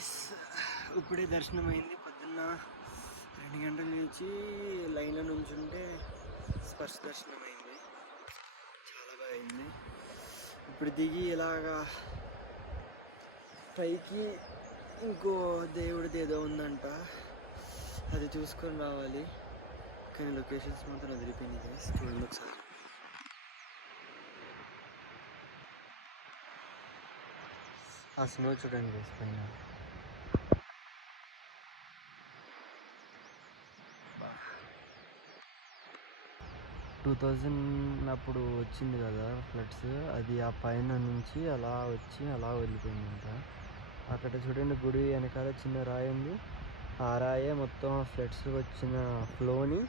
Guys, ఇప్పుడే దర్శనం అయింది. పొద్దున్న 2 గంటలు లేచి లైన్లో నుంచుంటే స్పర్శ దర్శనం అయింది. చాలా బాగా అయింది. ఇప్పుడు దిగి ఇలాగా పైకి ఇంకో దేవుడిది ఏదో ఉందంట, అది చూసుకొని రావాలి. కానీ లొకేషన్స్ మాత్రం వదిలిపోయినాయి గైస్. చూడండి ఒకసారి. ఆ స్నో చూడండి గైస్ పైన. 2000 అప్పుడు వచ్చింది కదా ఫ్లడ్స్, అది ఆ పైన నుంచి అలా వచ్చి అలా వెళ్ళిపోయిందంట. అక్కడ చూడండి గుడి వెనకాల చిన్న రాయి ఉంది. ఆ రాయే మొత్తం ఫ్లడ్స్ వచ్చిన ఫ్లోని